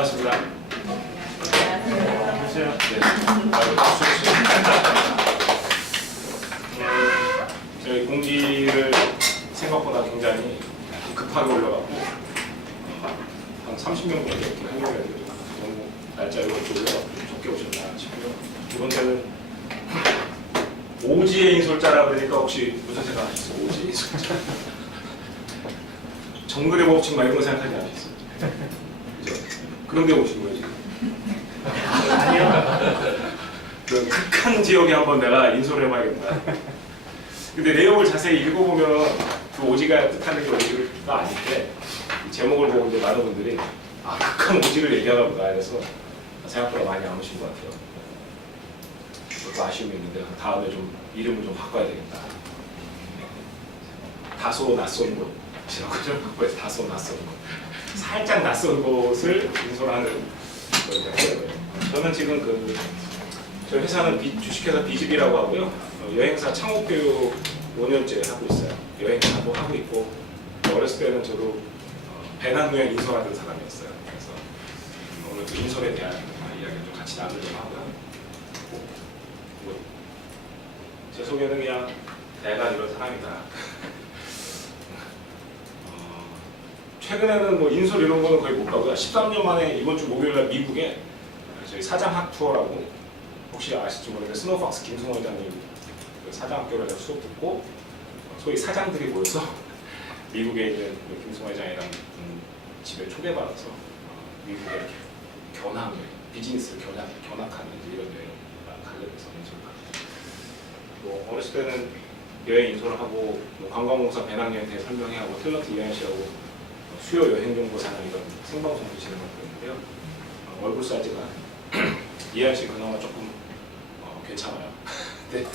반갑습니다. 안녕하세요. 네. 박수 주시면. 저희 공지를 생각보다 굉장히 급하게 올려갖고 한 30명 정도 이렇게 하려고 했는데 너무 날짜 이거 좀 올려갖고 좀 적게 오셨나 싶고요. 두 번째는 오지의 인솔자라 그러니까 혹시 무슨 생각하셨어요? 오지의 인솔자. 정글의 법칙 막 이런 거 생각하지 않으셨어요? 그죠? 그런 데 오신 거예요 지금? 아니요. 그 극한 지역에 한번 내가 인솔을 해봐야겠다. 근데 내용을 자세히 읽어보면 그 오지가 뜻하는 게 오지가 아닌데 제목을 보고 이제 많은 분들이 아 극한 오지를 얘기하나 보다 해서 생각보다 많이 안 오신 것 같아요. 그것도 아쉬움이 있는데 다음에 좀 이름을 좀 바꿔야 되겠다. 다소 낯선 곳이라고 좀 바꿔서 다소 낯선 곳. 살짝 낯선 곳을 인솔하는 거예요. 저는 지금 저희 회사는 주식회사 비즈비라고 하고요. 여행사 창업교육 5년째 하고 있어요. 여행사도 하고 있고 어렸을 때는 저도 배낭여행 인솔하던 사람이었어요. 그래서 오늘 그 인솔에 대한 이야기를 좀 같이 나누려고 하고요. 제 소개는 그냥 내가 이런 사람이다. 최근에는 뭐 인솔 이런 거는 거의 못 가고요. 13년 만에 이번 주 목요일날 미국에 저희 사장학 투어라고 혹시 아실지 모르겠는데 스노우박스 김승호 회장님 그 사장학교를 해서 수업 듣고 소위 사장들이 모여서 미국에 있는 그 김승호 회장이랑 집에 초대받아서 미국에 이렇게 견학 비즈니스를 견학하는 이런 여행 관련해서 인솔을 가고 뭐 어렸을 때는 여행 인솔을 하고 뭐 관광공사 배낭여행 대 설명회하고 탤런트 이해하시라고 수요 여행정보사나 이런 생방송도 진행하고 있는데요. 얼굴 사이즈가 이해한 씨 그나마 조금 괜찮아요. 근데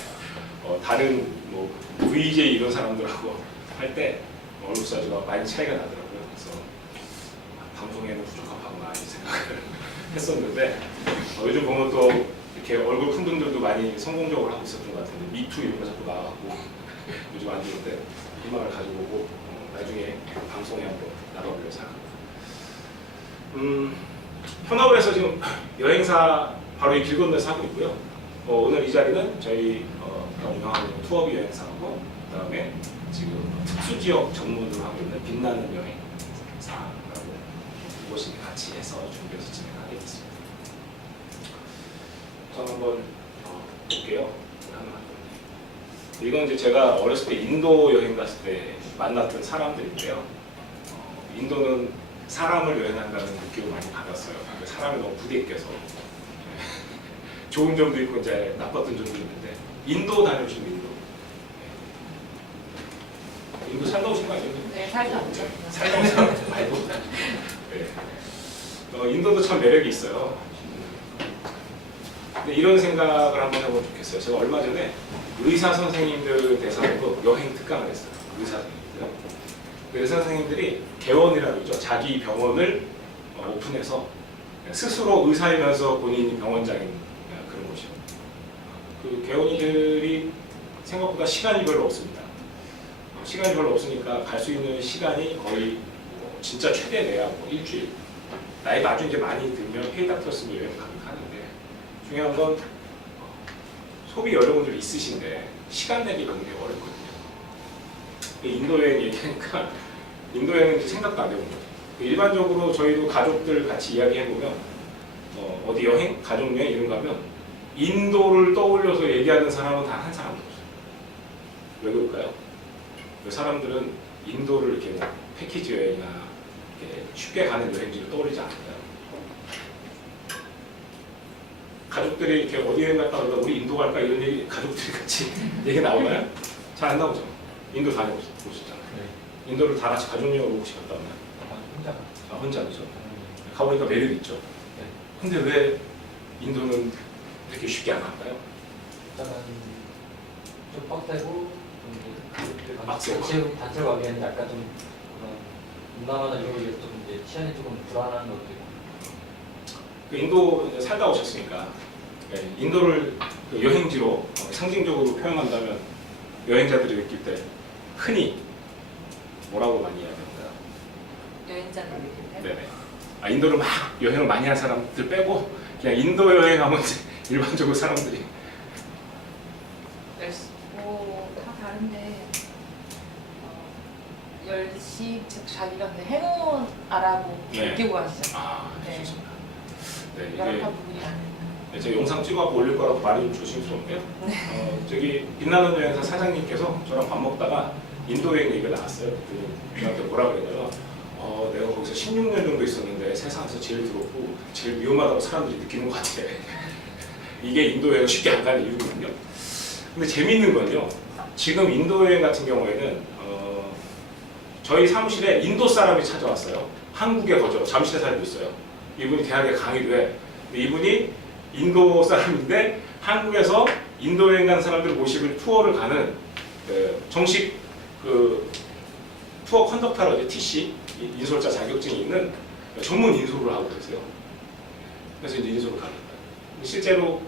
다른 뭐 VJ 이런 사람들하고 할 때 얼굴 사이즈가 많이 차이가 나더라고요. 그래서 방송에는 부족하구나 이 생각을 했었는데 요즘 보면 또 이렇게 얼굴 큰 분들도 많이 성공적으로 하고 있었던 것 같은데 미투 이런 거 자꾸 나와갖고 요즘 안 좋은데 희망을 가지고 오고 나중에 방송에 한번 나가보려고 생각합니다. 현업을 해서 지금 여행사 바로 이 길 건너에서 하고 있고요. 오늘 이 자리는 저희 운영하는 투어비 여행사하고 그다음에 지금 특수지역 전문으로 하고 있는 빛나는 여행사라고 이것이 같이 해서 준비해서 진행하게 됐습니다. 저는 한번 볼게요. 이건 이제 제가 어렸을 때 인도 여행 갔을 때 만났던 사람들인데요. 인도는 사람을 여행한다는 느낌을 많이 받았어요. 사람이 너무 부대에 껴서 좋은 점도 있고 이제 나빴던 점도 있는데 인도 다녀오신 인도. 인도 살다 오신 거 아니에요? 네, 살다 왔죠. 살다 오신 거 말고. 네. 인도도 참 매력이 있어요. 근데 이런 생각을 한번 해보면 좋겠어요. 제가 얼마 전에 의사 선생님들 대상으로 여행 특강을 했어요. 의사 선생님들. 의사 선생님들이 개원이라고 있죠. 자기 병원을 오픈해서 스스로 의사이면서 본인이 병원장인 그런 곳이요. 그 개원이들이 생각보다 시간이 별로 없습니다. 시간이 별로 없으니까 갈 수 있는 시간이 거의 진짜 최대 내야 뭐 일주일. 나이가 아주 이제 많이 들면 페이닥터스로 여행 가능하는데 중요한 건 소비 여러분들 있으신데 시간 내기 굉장히 어렵거든요. 인도 여행 얘기하니까 인도 여행은 생각도 안 해본 거죠. 일반적으로 저희도 가족들 같이 이야기해보면 어디 여행, 가족여행 이런 거 하면 인도를 떠올려서 얘기하는 사람은 단 한 사람도 없어요. 왜 그럴까요? 그 사람들은 인도를 이렇게 뭐 패키지 여행이나 이렇게 쉽게 가는 여행지를 떠올리지 않아요. 가족들이 이렇게 어디 여행 갈까 그러다 우리 인도 갈까 이런 얘기 가족들이 같이 얘기 나오나요? 잘 안 나오죠. 인도 다녀오셨잖아요. 네. 인도를 다 같이 가족여행으로 혹시 갔다 왔나요? 혼자. 혼자 그죠. 가보니까 매력이 있죠. 네. 근데 왜 인도는 이렇게 쉽게 안 갈까요? 일단은 좀 빡세고 빡세고. 단체로 가기에는 약간 좀 그런 문화나 이런 게 좀 이제 치안이 조금 불안한 것도 있고. 그 인도 이제 살다 오셨으니까 네, 인도를 그 여행지로 상징적으로 표현한다면 여행자들이 느낄 때 흔히 뭐라고 많이 이야기합니다. 여행자들 느낄 때? 네네. 인도를 막 여행을 많이 한 사람들 빼고 그냥 인도 여행하면 일반적으로 사람들이 다 다른데 열시 즉 자기가 근데 행운아라고 네. 느끼고 가시죠. 네, 네. 좋습니다. 네, 이게 열악한 부분이 많아요. 네, 제가 영상 찍어갖고 올릴 거라고 말이 좀 조심스러운데요. 저기 빛나는 여행사 사장님께서 저랑 밥 먹다가 인도 여행 얘기가 나왔어요. 저한테 뭐라 그랬냐면 내가 거기서 16년 정도 있었는데 세상에서 제일 더럽고 제일 위험하다고 사람들이 느끼는 것 같아. 이게 인도 여행을 쉽게 안 가는 이유거든요. 근데 재밌는 건요. 지금 인도 여행 같은 경우에는 저희 사무실에 인도 사람이 찾아왔어요. 한국에 잠실에 살고 있어요. 이분이 대학에 강의도 해. 근데 이분이 인도 사람인데 한국에서 인도 여행 간 사람들 모시고 투어를 가는 정식 투어 컨덕터라고 이제 TC 인솔자 자격증이 있는 전문 인솔을 하고 계세요. 그래서 이제 인솔을 가는 거예요. 실제로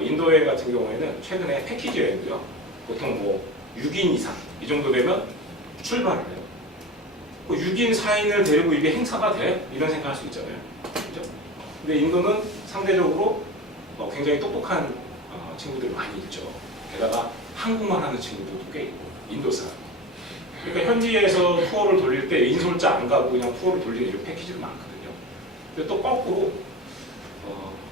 인도 여행 같은 경우에는 최근에 패키지 여행도요. 보통 뭐 6인 이상 이 정도 되면 출발을 해요. 6인, 4인을 데리고 이게 행사가 돼? 이런 생각할 수 있잖아요. 그죠? 근데 인도는 상대적으로 굉장히 똑똑한 친구들이 많이 있죠. 게다가 한국말 하는 친구들도 꽤 있고, 인도 사람. 그러니까 현지에서 투어를 돌릴 때 인솔자 안 가고 그냥 투어를 돌리는 이런 패키지도 많거든요. 근데 또 거꾸로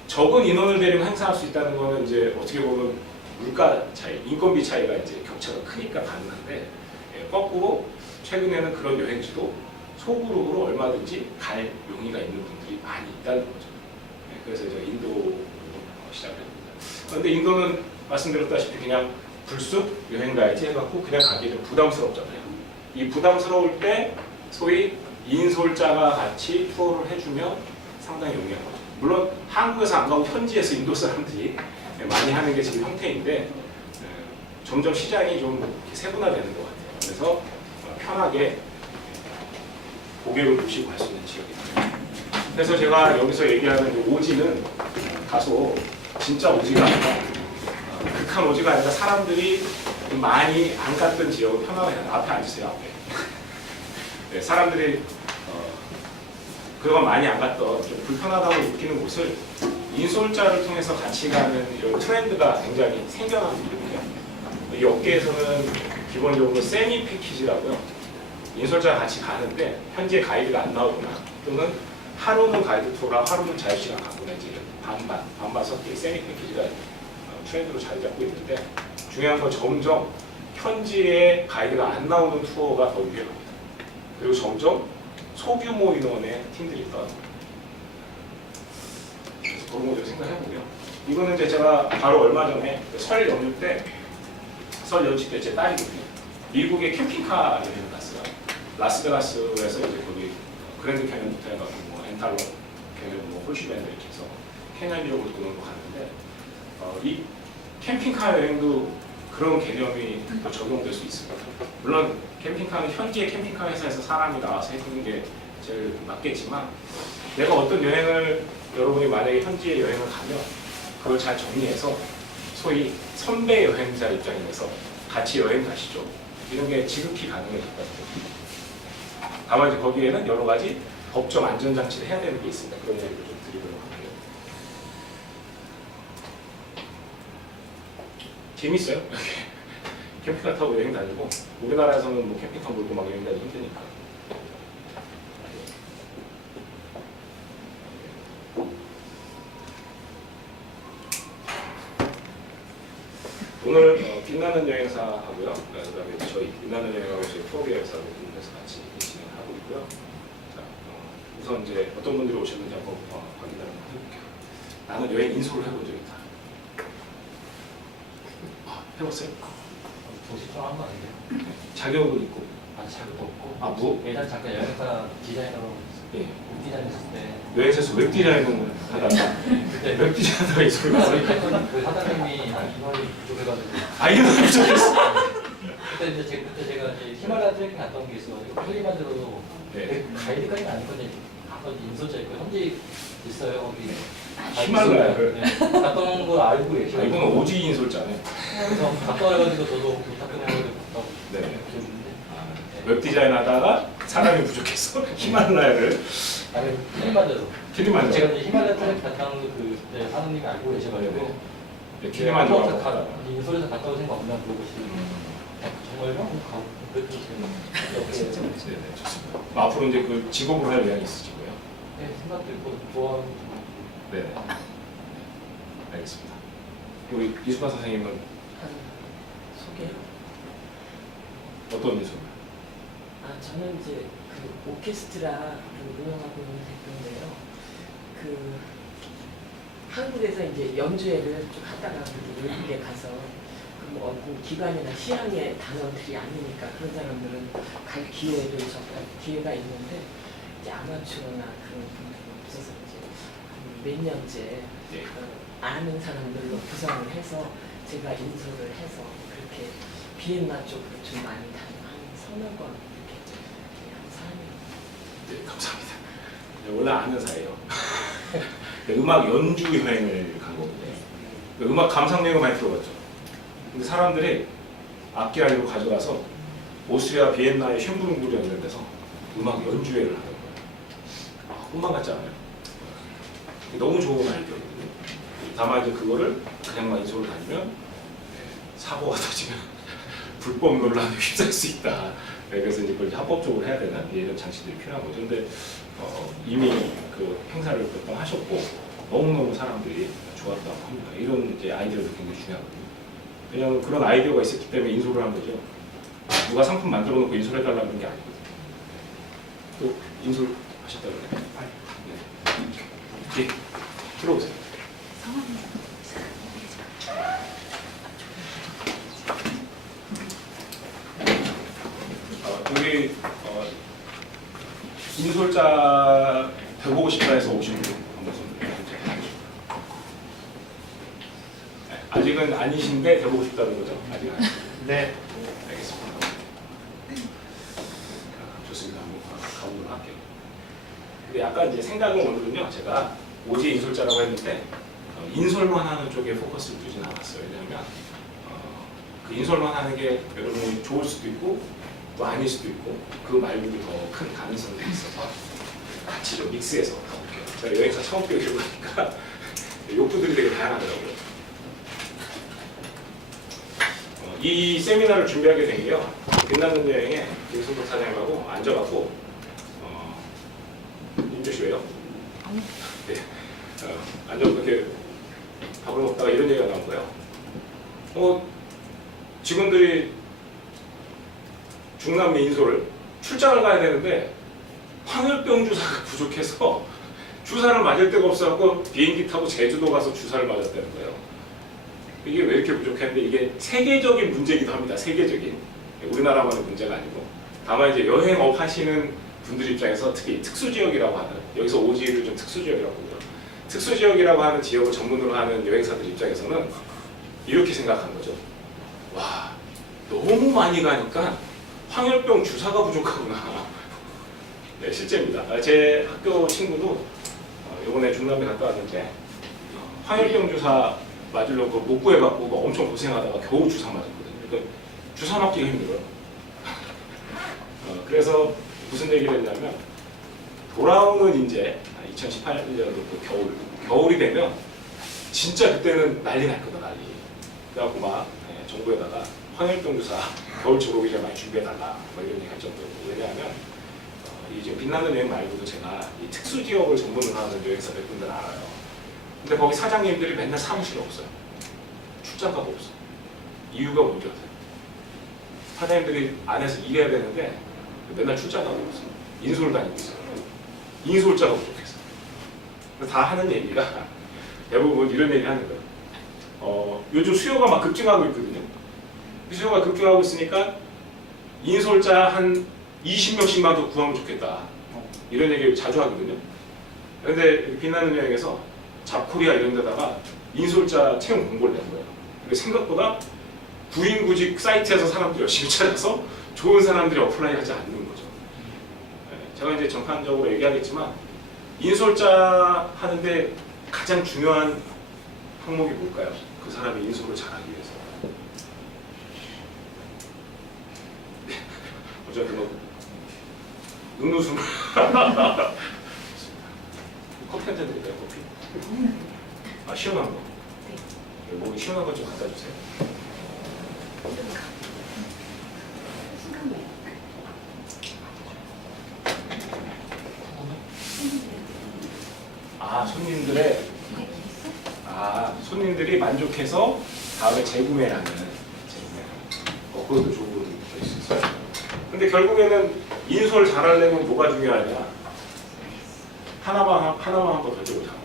적은 인원을 데리고 행사할 수 있다는 거는 이제 어떻게 보면 물가 차이, 인건비 차이가 이제 격차가 크니까 가능한데 거꾸로 최근에는 그런 여행지도 소그룹으로 얼마든지 갈 용의가 있는 분들이 많이 있다는 거죠. 그래서 이제 인도 시작을 합니다. 그런데 인도는 말씀드렸다시피 그냥 불쑥 여행 가야지 해갖고 그냥 가기 좀 부담스럽잖아요. 이 부담스러울 때 소위 인솔자가 같이 투어를 해주면 상당히 용이한 거죠. 물론 한국에서 안 가고 현지에서 인도 사람들이 많이 하는 게 지금 형태인데 점점 시장이 좀 세분화되는 것 같아요. 그래서 편하게 고객을 모시고 갈 수 있는 지역입니다. 그래서 제가 여기서 얘기하는 오지는 다소 진짜 오지가 아니라 극한 오지가 아니라 사람들이 많이 안 갔던 지역을 편하게 앞에 앉으세요. 앞에. 네, 사람들이 그동안 많이 안 갔던 좀 불편하다고 느끼는 곳을 인솔자를 통해서 같이 가는 이런 트렌드가 굉장히 생겨나고 있거든요. 이 업계에서는 기본적으로 세미 패키지라고요. 인솔자가 같이 가는데 현지에 가이드가 안 나오거나 또는 하루는 가이드 투어랑 하루는 자유시간 갖고는 이제 반반 섞인 세미 패키지가 트렌드로 자리 잡고 있는데 중요한 건 점점 현지에 가이드가 안 나오는 투어가 더 유행합니다. 그리고 점점 소규모 인원의 팀들이 떠요. 그래서 그런 거 좀 생각해보고요. 이거는 이제 제가 바로 얼마 전에 설 연휴 때 제 딸이거든요. 미국의 캠핑카 여행을 갔어요. 라스베가스에서 이제 거기 그랜드 캐년부터 해가지고 뭐 엔탈로 캐년, 뭐 홀슈밴드 이렇게 해서 캐년이용으로 도는 거 갔는데 이 캠핑카 여행도 그런 개념이 또 적용될 수 있습니다. 물론 캠핑카는 현지의 캠핑카 회사에서 사람이 나와서 해주는 게 제일 맞겠지만 내가 어떤 여행을 여러분이 만약에 현지에 여행을 가면 그걸 잘 정리해서 소위 선배 여행자 입장에서 같이 여행 가시죠. 이런 게 지극히 가능해졌다. 다만 이제 거기에는 여러 가지 법적 안전장치를 해야 되는 게 있습니다. 그런 얘기를 좀 드리도록 할게요. 재밌어요. 캠핑카 타고 여행 다니고 우리나라에서는 뭐 캠핑카 몰고 막 여행 다니기 힘드니까. 오늘 빛나는 여행사하고요. 그다음에 저희 빛나는 여행하고 저희 투어 여행사로 해서 같이 진행하고 있고요. 자, 우선 이제 어떤 분들이 오셨는지 한번 확인을 한번 해볼게요. 나는 여행 인솔을 해본 적이 있다. 해봤어요? 도시 좀 한 거 아니에요? 자격은 있고. 아니 자격도 없고. 뭐? 예전에 잠깐 여행사 디자이너로 예. 디자인했을 때 여행사에서 웹 디자인을 하다가 그때 웹 디자이너가 인솔을 했어요. 그 사장님이 인원이 부족해가지고 아, 인솔이 부족했어. 그때 제가 이제 히말라야 트레킹 갔던 게 있어가지고 플리만 들어도 네. 가이드까지는 아니거든요. 한번 인솔자 있고 현지 있어요 거기. 히말라야를. 네. 갔던 거 알고 계셔. 이분은 오지 인솔자네. 그래서 갔다 와가지고 저도 부탁 좀 해가지고 갔다 네. 기억인데. 웹 디자인 하다가 사람이 부족해서 히말라야를 아니 킬리만자로. 킬리만자로. 제가 이제 히말라야 트랙 갔다 온 그 사장님이 알고 계셔가지고 킬리만자로 이 소리에서 갔다 온 생각 없나 물어보시는. 정말요? 가고 그랬더니 진짜 네네 좋습니다. 앞으로 이제 그 직업으로 할 의향이 있으시고요. 네, 생각도 있고 좋아하는. 네. 알겠습니다. 우리 이수파 선생님은 소개요? 어떤 이수파? 저는 이제 그 오케스트라 운영하고 있는 대표인데요. 그 한국에서 이제 연주회를 쭉 하다가 외국에 가서 뭐 어떤 기관이나 시향의 단원들이 아니니까 그런 사람들은 갈 기회가 있는데 이제 아마추어나 그런 분들이 없어서 이제 몇 년째 예. 아는 사람들로 구성을 해서 제가 인솔을 해서 그렇게 비엔나 쪽으로 좀 많이 다녀 한 서너 번 이렇게 한 사람이에요. 네, 감사합니다. 네, 원래 아는 사이예요. 네, 음악 연주 여행을 간 거거든요. 음악 감상 내용 많이 들어봤죠. 근데 사람들이 악기 알고 가져가서 오스트리아 비엔나의 쉔부르크로 있는 데서 음악 연주회를 하는 거예요. 꿈만 같지 않아요? 너무 좋은 아이디어거든요. 다만 이제 그거를 그냥만 인솔을 다니면 사고가 터지면 불법 논란에 휩싸일 수 있다. 그래서 이제 그걸 합법적으로 해야 되는 이런 장치들이 필요한 거죠. 근데 이미 그 행사를 몇 번 하셨고 너무너무 사람들이 좋았다고 합니다. 이런 이제 아이디어도 굉장히 중요하거든요. 그냥 그런 아이디어가 있었기 때문에 인솔을 한 거죠. 누가 상품 만들어 놓고 인솔해달라는 그런 게 아니거든요. 또 인솔 하셨다고 그래요? 네. 예, 들어오세요. 여기 인솔자 배우고 싶다 해서 오신 분 한번 손 들어주세요. 아직은 아니신데 배우고 싶다는 거죠? 아직 아니죠? 네. 알겠습니다. 좋습니다. 한번 가보도록 할게요. 근데 약간 이제 생각은 오늘은요, 제가 오지에 인솔자라고 했는데 인솔만 하는 쪽에 포커스를 두진 않았어요. 왜냐하면 그 인솔만 하는 게 여러분이 좋을 수도 있고 또 아닐 수도 있고 그 말고도 더 큰 가능성들이 있어서 같이 좀 믹스해서 가볼게요. 제가 여행사 처음 배우려고 하니까 욕구들이 되게 다양하더라고요. 이 세미나를 준비하게 된 게요. 빛나는 여행에 김순덕 사장님하고 앉아갖고 임조씨 왜요? 네. 앉아서 이렇게 밥을 먹다가 이런 얘기가 나온 거예요. 직원들이 중남미 인솔을 출장을 가야 되는데 황열병 주사가 부족해서 주사를 맞을 데가 없어서 비행기 타고 제주도 가서 주사를 맞았다는 거예요. 이게 왜 이렇게 부족했는데 이게 세계적인 문제이기도 합니다. 세계적인. 우리나라만의 문제가 아니고. 다만 이제 여행업 하시는 분들 입장에서 특히 특수지역이라고 하는, 여기서 오지를 좀 특수지역이라고 보고요. 특수지역이라고 하는 지역을 전문으로 하는 여행사들 입장에서는 이렇게 생각하는 거죠. 와, 너무 많이 가니까 황열병 주사가 부족하구나. 네, 실제입니다. 제 학교 친구도 이번에 중남미 갔다 왔는데 황열병 주사 맞으려고 못 구해갖고 막 엄청 고생하다가 겨우 주사 맞았거든요. 그러니까 주사 맞기가 힘들어요. 그래서 무슨 얘기를 했냐면 돌아오는 이제 2018년도 그 겨울이 되면 진짜 그때는 난리 날 거다, 난리. 그래갖고 막 정부에다가 황열병 주사 겨울 졸업이라 많이 준비해달라 뭐 이런 얘기 할 정도고. 왜냐하면 이제 빛나는 여행 말고도 제가 이 특수 지역을 전문으로 하는 여행사 몇 군데 알아요. 근데 거기 사장님들이 맨날 사무실에 없어요. 출장가도 없어. 이유가 뭔지 아세요? 사장님들이 안에서 일해야 되는데 맨날 출장가도 없어. 인솔 다니고 있어요. 인솔자가 부족해서. 다 하는 얘기가 대부분 이런 얘기 하는 거예요. 요즘 수요가 막 급증하고 있거든요. 수요가 급증하고 있으니까 인솔자 한 20명씩만 더 구하면 좋겠다. 이런 얘기를 자주 하거든요. 그런데 빛나는 여행에서 잡코리아 이런 데다가 인솔자 채용 공고를 낸 거예요. 근데 생각보다 구인구직 사이트에서 사람들이 열심히 찾아서 좋은 사람들이 어플라이하지 않는 거죠. 제가 이제 전반적으로 얘기하겠지만 인솔자 하는데 가장 중요한 항목이 뭘까요? 그 사람이 인솔을 잘하기 위해서. 어차피 뭐 눈웃음. 커피 한 잔 드릴까요? 커피? 아 시원한 거. 네, 목이 시원한 거 좀 갖다 주세요. 손님들이 만족해서 다음에 재구매하는 그것도 좋은 될 수 있어요. 근데 결국에는 인솔 잘하려면 뭐가 중요하냐? 하나만 한 번 더 적고 잡는 거예요.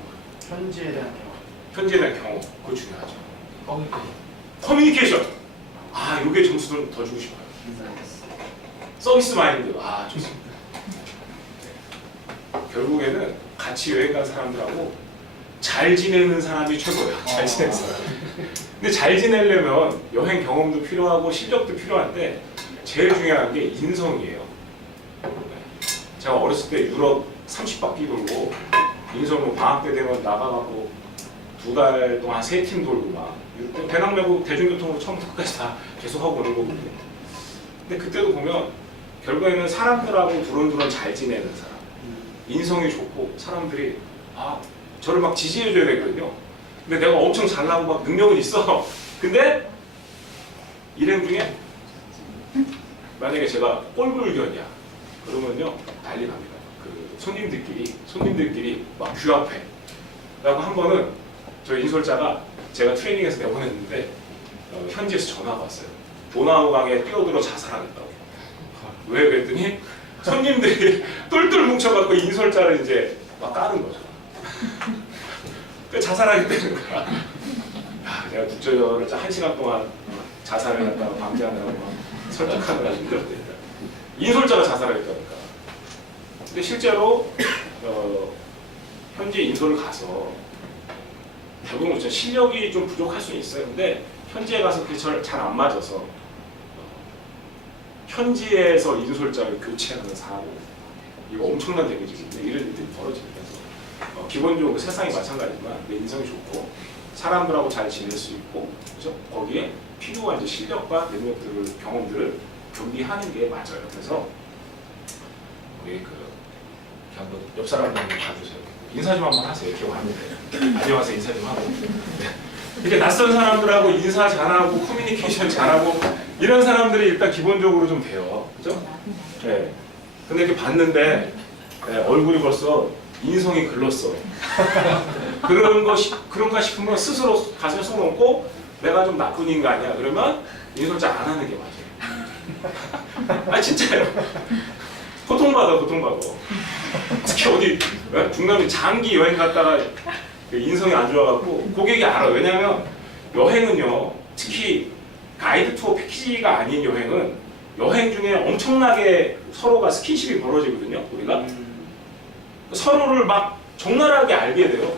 현지에 대한 경험. 현지에 대한 경험, 그거 중요하죠. 커뮤니케이션. 커뮤니케이션. 아, 요게 점수를 더 주고 싶어요. 서비스 마인드. 아, 좋습니다. 결국에는 같이 여행 간 사람들하고 잘 지내는 사람이 최고예요. 잘 지내는 사람. 근데 잘 지내려면 여행 경험도 필요하고 실력도 필요한데 제일 중요한 게 인성이에요. 제가 어렸을 때 유럽 30바퀴 돌고 인성으로 방학 때 되면 나가갖고 2달 동안 3팀 돌고 막 배낭 메고 대중교통으로 처음부터 끝까지 다 계속 하고 오는 거거든요. 근데 그때도 보면 결국에는 사람들하고 두런두런 잘 지내는 사람, 인성이 좋고 사람들이 저를 막 지지해줘야 되거든요. 근데 내가 엄청 잘나고 막 능력은 있어. 근데 일행 중에 만약에 제가 꼴불견이야 그러면요 난리 납니다. 그 손님들끼리 막 규합해. 그래갖고 한 번은 저 인솔자가 제가 트레이닝에서 내보냈는데 현지에서 전화가 왔어요. 도나우강에 뛰어들어 자살하겠다고. 왜 그랬더니 손님들이 똘똘 뭉쳐갖고 인솔자를 이제 막 까는 거죠. 그 자살하겠다는 거야. 야, 내가 국제여행을 1시간 동안 자살을 했다가 방지하느라고 막 설득하느라 힘들었대. 인솔자가 자살하겠다니까. 근데 실제로 현지 인솔을 가서 대부분 실력이 좀 부족할 수는 있어요. 근데 현지에 가서 그게 잘 안 맞아서 현지에서 인솔자를 교체하는 사고 이거 엄청난 데미지거든요. 이런 일들이 벌어집니다. 기본적으로 세상이 마찬가지지만 내 인성이 좋고 사람들하고 잘 지낼 수 있고 그죠? 거기에 필요한 이제 실력과 능력들을 경험들을 겸비하는 게 맞아요. 그래서 우리 한번 옆 사람 한번 봐주세요. 인사 좀 한번 하세요. 이렇게 왔는데 안녕하세요 인사 좀 하고 이렇게 낯선 사람들하고 인사 잘하고 커뮤니케이션 잘하고 이런 사람들이 일단 기본적으로 좀 돼요. 그죠? 네. 근데 이렇게 봤는데 얼굴이 벌써 인성이 글렀어. 그런가 싶으면 스스로 가슴에 손 얹고 내가 좀 나쁜 인간 아니야. 그러면 인솔자 안 하는 게 맞아요. 아 진짜요. 고통받아. 특히 어디 중남미 장기 여행 갔다가 인성이 안 좋아갖고 고객이 알아. 왜냐면 여행은요. 특히 가이드 투어 패키지가 아닌 여행은 여행 중에 엄청나게 서로가 스킨십이 벌어지거든요. 우리가 서로를 막 적나라하게 알게 돼요.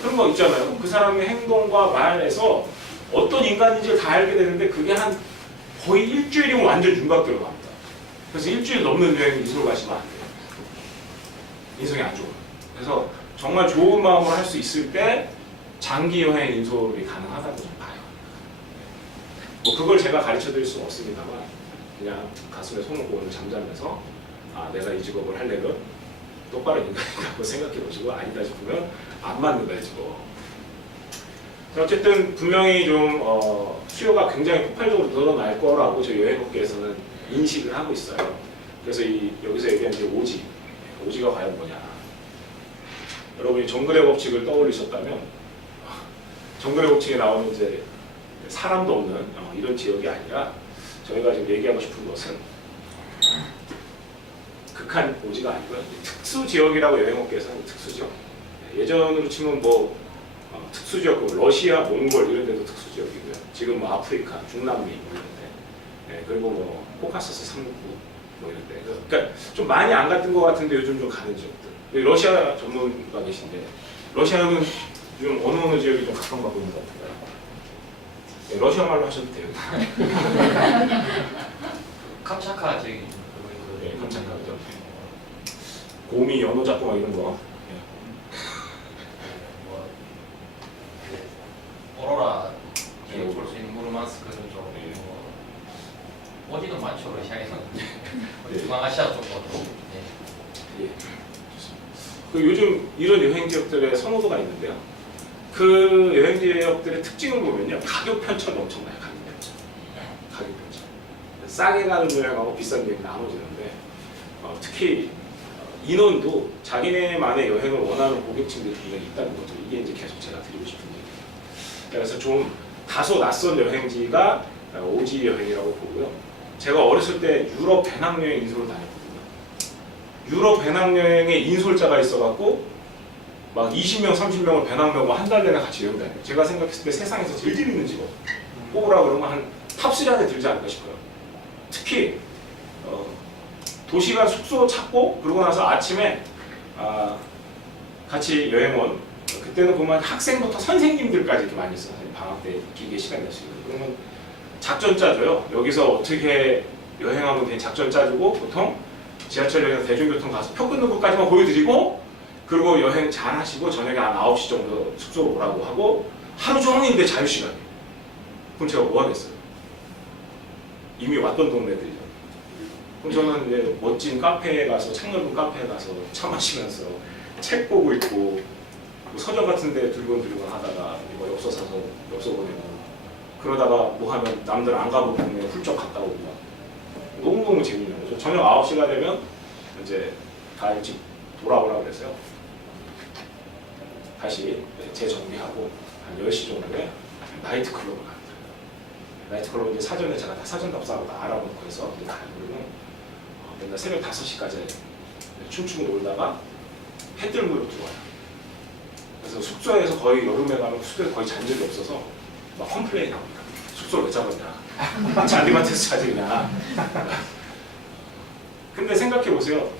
그런 거 있잖아요. 그 사람의 행동과 말에서 어떤 인간인지를 다 알게 되는데 그게 한 거의 일주일이면 완전 윤곽 들어갑니다. 그래서 일주일 넘는 여행 인솔 가시면 안 돼요. 인성이 안 좋아요. 그래서 정말 좋은 마음으로 할 수 있을 때 장기 여행 인솔이 가능하다고 좀 봐요. 뭐 그걸 제가 가르쳐 드릴 수는 없습니다만 그냥 가슴에 손을 얹고 잠자면서 내가 이 직업을 하려면 똑바로 인간이라고 생각해 보시고 아니다 싶으면 안 맞는다 해주고. 어쨌든 분명히 좀 수요가 굉장히 폭발적으로 늘어날 거라고 저희 여행업계에서는 인식을 하고 있어요. 그래서 여기서 얘기한 이제 오지가 과연 뭐냐. 여러분이 정글의 법칙을 떠올리셨다면 정글의 법칙에 나오는 이제 사람도 없는 이런 지역이 아니라 저희가 지금 얘기하고 싶은 것은 극한 오지가 아니고요. 특수 지역이라고 여행업계에서는 특수 지역. 예전으로 치면 뭐 특수 지역, 러시아, 몽골 이런 데도 특수 지역이고요. 지금 뭐 아프리카, 중남미 뭐 이런데, 그리고 뭐 코카서스 삼국부 뭐 이런데. 그러니까 좀 많이 안 갔던 것 같은데 요즘 좀 가는 지역들. 러시아 전문가 계신데 러시아는 지금 어느 지역이 좀 각광받고 있는 것 같아요. 러시아 말로 하셔도 돼요. 캄차카 저기 캄차카죠. 고미 연어 잡고 막 이런 거. 오로라 볼 수 있는 무르만스크 쪽 어디도 많죠. 러시아에는 중앙아시아 쪽으로 여행 지역들의 선호도가 있는데요. 그 여행 지역들의 특징을 보면요, 가격 편차가 엄청나요. 가격 편차. 싸게 가는 여행하고 비싼 여행 나눠지는데 특히 인원도 자기네만의 여행을 원하는 고객층들이 분명히 있다는 거죠. 이게 이제 계속 제가 드리고 싶은 얘기예요. 그래서 좀 다소 낯선 여행지가 오지 여행이라고 보고요. 제가 어렸을 때 유럽 배낭여행 인솔을 다녔거든요. 유럽 배낭여행에 인솔자가 있어갖고 막 20명, 30명을 배낭 메고 한 달 내내 같이 여행 다녀요. 제가 생각했을 때 세상에서 제일 재밌는 직업 뽑으라 그러면 한 탑3 안에 들지 않을까 싶어요. 특히 도시가 숙소 찾고 그러고 나서 아침에 같이 여행 온 그때는 보면 학생부터 선생님들까지 이렇게 많이 있어요. 방학 때 길게 시간 낼 수 있는. 그러면 작전 짜줘요. 여기서 어떻게 여행하면 되는지 작전 짜주고 보통 지하철역이나 대중교통 가서 표 끊는 것까지만 보여드리고 그리고 여행 잘 하시고 저녁에 한 9시 정도 숙소로 오라고 하고 하루 종일 내 자유시간이에요. 그럼 제가 뭐 하겠어요? 이미 왔던 동네들이죠. 그럼 저는 이제 멋진 카페에 가서 창넓은 카페에 가서 차 마시면서 책 보고 있고 뭐 서점 같은 데 들곤들곤 하다가 뭐 엽서 사서 엽서 보내고 그러다가 뭐 하면 남들 안 가본 동네 훌쩍 갔다 오고 막 너무너무 재밌는 거죠. 저녁 9시가 되면 이제 다 일찍 돌아오라고 그랬어요. 다시 재정비하고 한 10시 정도에 나이트클럽을 갑니다. 나이트클럽은 이제 사전에 제가 다 사전 답사하고 다 알아놓고 해서 이제 가는 거는 맨날 새벽 5시까지 춤추고 놀다가 해 들므로 들어와요. 그래서 숙소에서 거의 여름에 가면 숙소에 거의 잔 적이 없어서 막 컴플레인 합니다. 숙소를 왜 잡았냐. 잔디밭에서 자지 그냥. 근데 생각해 보세요.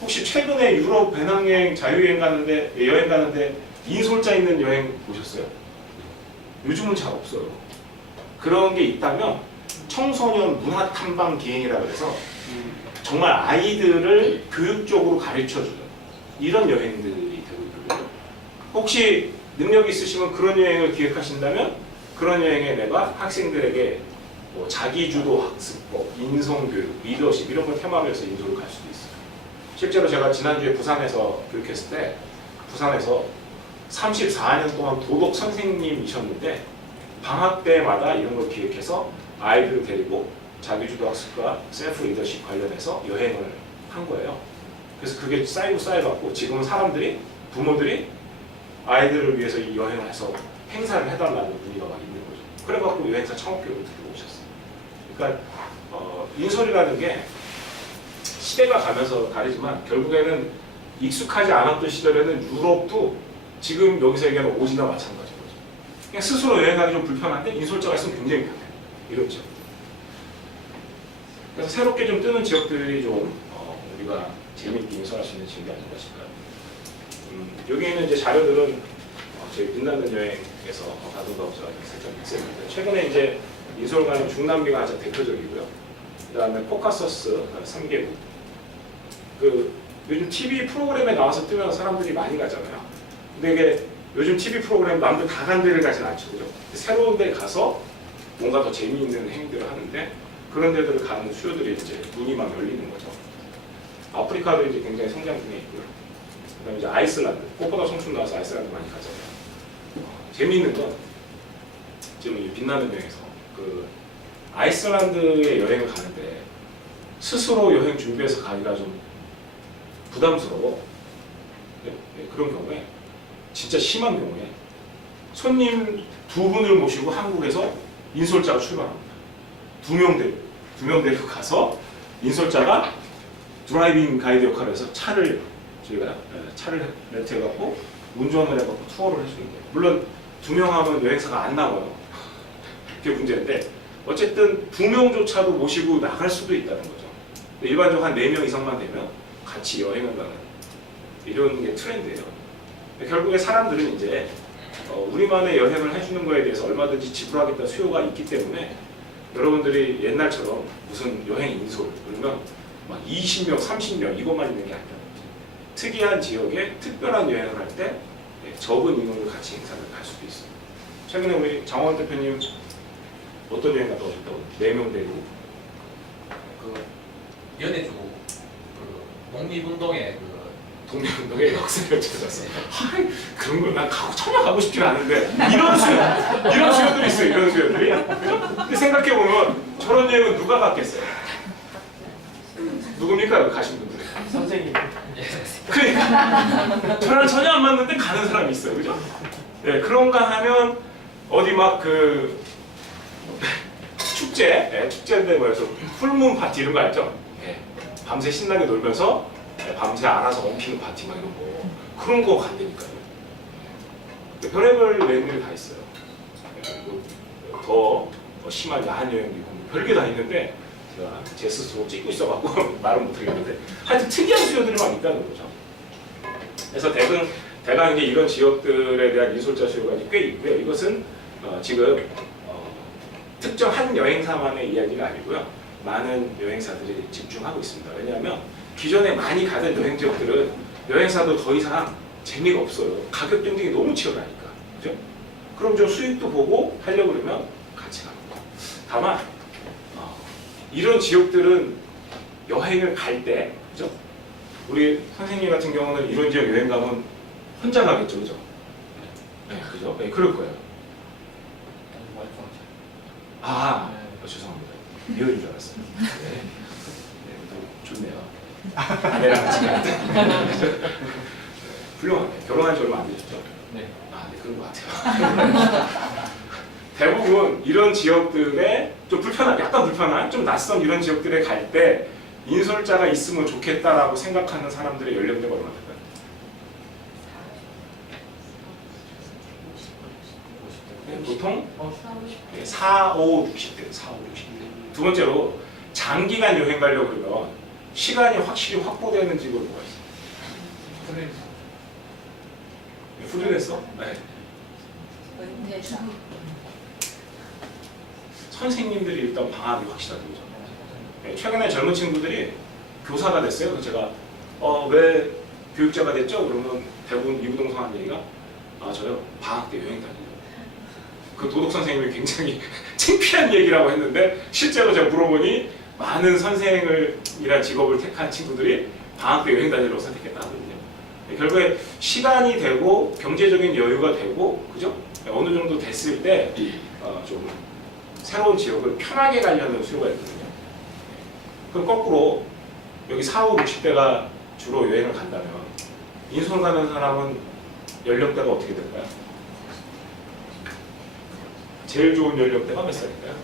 혹시 최근에 유럽 배낭여행, 자유여행 가는데 여행 가는데 인솔자 있는 여행 보셨어요? 요즘은 잘 없어요. 그런 게 있다면 청소년 문화 탐방 기행이라 그래서 정말 아이들을 교육적으로 가르쳐주는 이런 여행들이 되고 있거든요. 혹시 능력이 있으시면 그런 여행을 기획하신다면 그런 여행에 내가 학생들에게 뭐 자기주도 학습법, 인성교육, 리더십 이런 걸 테마로 해서 인솔을 갈 수도 있어요. 실제로 제가 지난주에 부산에서 교육했을 때 부산에서 34년 동안 도덕 선생님이셨는데 방학 때마다 이런 걸 기획해서 아이들을 데리고 자기주도 학습과 셀프 리더십 관련해서 여행을 한 거예요. 그래서 그게 쌓여갖고 지금은 사람들이 부모들이 아이들을 위해서 이 여행을 해서 행사를 해달라는 문의가 막 있는 거죠. 그래갖고 여행사 창업교육을 들어오셨어요. 그러니까 인솔이라는 게 시대가 가면서 다르지만 결국에는 익숙하지 않았던 시절에는 유럽도 지금 여기서 얘기하는 오지나 마찬가지인 거죠. 그냥 스스로 여행하기 좀 불편한데 인솔자가 있으면 굉장히 편해요. 이런 지역. 그래서 새롭게 좀 뜨는 지역들이 좀 우리가 재미있게 인솔할 수 있는 지역이 아닌가 싶어요. 여기 있는 이제 자료들은 저희 빛나는 여행에서 다룬다고 제가 있었는데 최근에 이제 인솔 가는 중남미가 가장 대표적이고요. 그 다음에 코카서스 3개국. 그 요즘 TV 프로그램에 나와서 뜨면 사람들이 많이 가잖아요. 근데 이게 요즘 TV 프로그램 남들 다 간 데를 가진 않죠. 그죠? 새로운 데 가서 뭔가 더 재미있는 행위들을 하는데 그런 데들을 가는 수요들이 이제 눈이 막 열리는 거죠. 아프리카도 이제 굉장히 성장 중에 있고요. 그 다음에 이제 아이슬란드. 꽃보다 송춘 나와서 아이슬란드 많이 가잖아요. 재미있는 건 지금 이 빛나는 여행에서 그 아이슬란드에 여행을 가는데 스스로 여행 준비해서 가기가 좀 부담스러워. 네? 네, 그런 경우에 진짜 심한 경우에 손님 2분을 모시고 한국에서 인솔자가 출발합니다. 2명 데리고 가서 인솔자가 드라이빙 가이드 역할을 해서 저희가 차를 렌트해갖고 운전을 해갖고 투어를 해주는 거예요. 물론 2명 하면 여행사가 안 나와요. 그게 문제인데 어쨌든 2명조차도 모시고 나갈 수도 있다는 거죠. 일반적으로 한 4명 이상만 되면 같이 여행을 가는 이런 게 트렌드예요. 결국에 사람들은 이제 우리만의 여행을 해주는 거에 대해서 얼마든지 지불하겠다 수요가 있기 때문에 여러분들이 옛날처럼 무슨 여행 인솔 그러면 막 20명, 30명 이것만 있는 게 아니라 특이한 지역에 특별한 여행을 할 때 적은 인원을 같이 행사를 할 수도 있어요. 최근에 우리 장원 대표님 어떤 여행 갔다 오셨다고? 4명 데리고 그 연해주 그 독립운동의 그 동명동의 역사를 찾았어. 하이, 그런 걸 난 전혀 가고 싶진 않은데 이런 수요들이 있어요. 이런 수요들이. 그죠? 근데 생각해 보면 저런 여행은 누가 갔겠어요? 누굽니까 가신 분들? 선생님. 그러니까 저랑 전혀 안 맞는데 가는 사람이 있어요, 그죠? 네, 그런가 하면 어디 막 그 축제, 네, 축제인데 뭐여서 풀문 파티 이런 거 알죠? 네, 밤새 신나게 놀면서 네, 밤새 안아서 엉키는 파티 막 이런 거 그런 거 간다니까요. 네, 별의별 여행들이 다 있어요. 네, 그리고 더 심한 야한 여행도 있고 별게 다 있는데 제가 제 스스로 찍고 있어갖고 말은 못하겠는데 하여튼 특이한 수요들이 막 있다는 거죠. 그래서 대강 이제 이런 지역들에 대한 인솔자 수요가 꽤 있고요. 이것은 지금 특정 한 여행사만의 이야기가 아니고요. 많은 여행사들이 집중하고 있습니다. 왜냐하면 기존에 많이 가던 여행 지역들은 여행사도 더 이상 재미가 없어요. 가격 경쟁이 너무 치열하니까. 그죠? 그럼 좀 수익도 보고 하려고 그러면 같이 가는 거. 다만 이런 지역들은 여행을 갈 때, 그죠? 우리 선생님 같은 경우는 이런 지역 여행 가면 혼자 가겠죠, 그죠? 네, 그죠? 네, 그럴 거예요. 아, 죄송합니다. 미워인 줄 알았어요. 네, 또 좋네요. 아내랑 같이 가는데. 훌륭하네. 결혼한 지 얼마 안 되셨죠? 네. 아, 네, 그런 것 같아요. 대부분 이런 지역들에 좀 약간 불편한, 좀 낯선 이런 지역들에 갈 때 인솔자가 있으면 좋겠다라고 생각하는 사람들의 연령대가 얼마나 될까요? 50대. 네, 보통 40, 4, 5, 60대, 4, 5, 60대. 두 번째로 장기간 여행 가려고 그러면 시간이 확실히 확보되는 직업이 뭐가 있어요? 프리랜서? 네. 은퇴사. 선생님들이 일단 방학이 확실하게 오죠. 네, 최근에 젊은 친구들이 교사가 됐어요. 그래서 제가 왜 교육자가 됐죠? 그러면 대부분 이구동성 하는 얘기가 저요 방학 때 여행 다니요. 그 도덕 선생님이 굉장히 창피한 얘기라고 했는데 실제로 제가 물어보니 많은 선생이란 직업을 택한 친구들이 방학 때 여행 다니려고 선택했다 하거든요. 결국에 시간이 되고 경제적인 여유가 되고 그죠? 어느 정도 됐을 때 좀 새로운 지역을 편하게 가려는 수요가 있거든요. 그럼 거꾸로 여기 4, 5, 60대가 주로 여행을 간다면 인솔 가는 사람은 연령대가 어떻게 될까요? 제일 좋은 연령대가 몇 살일까요?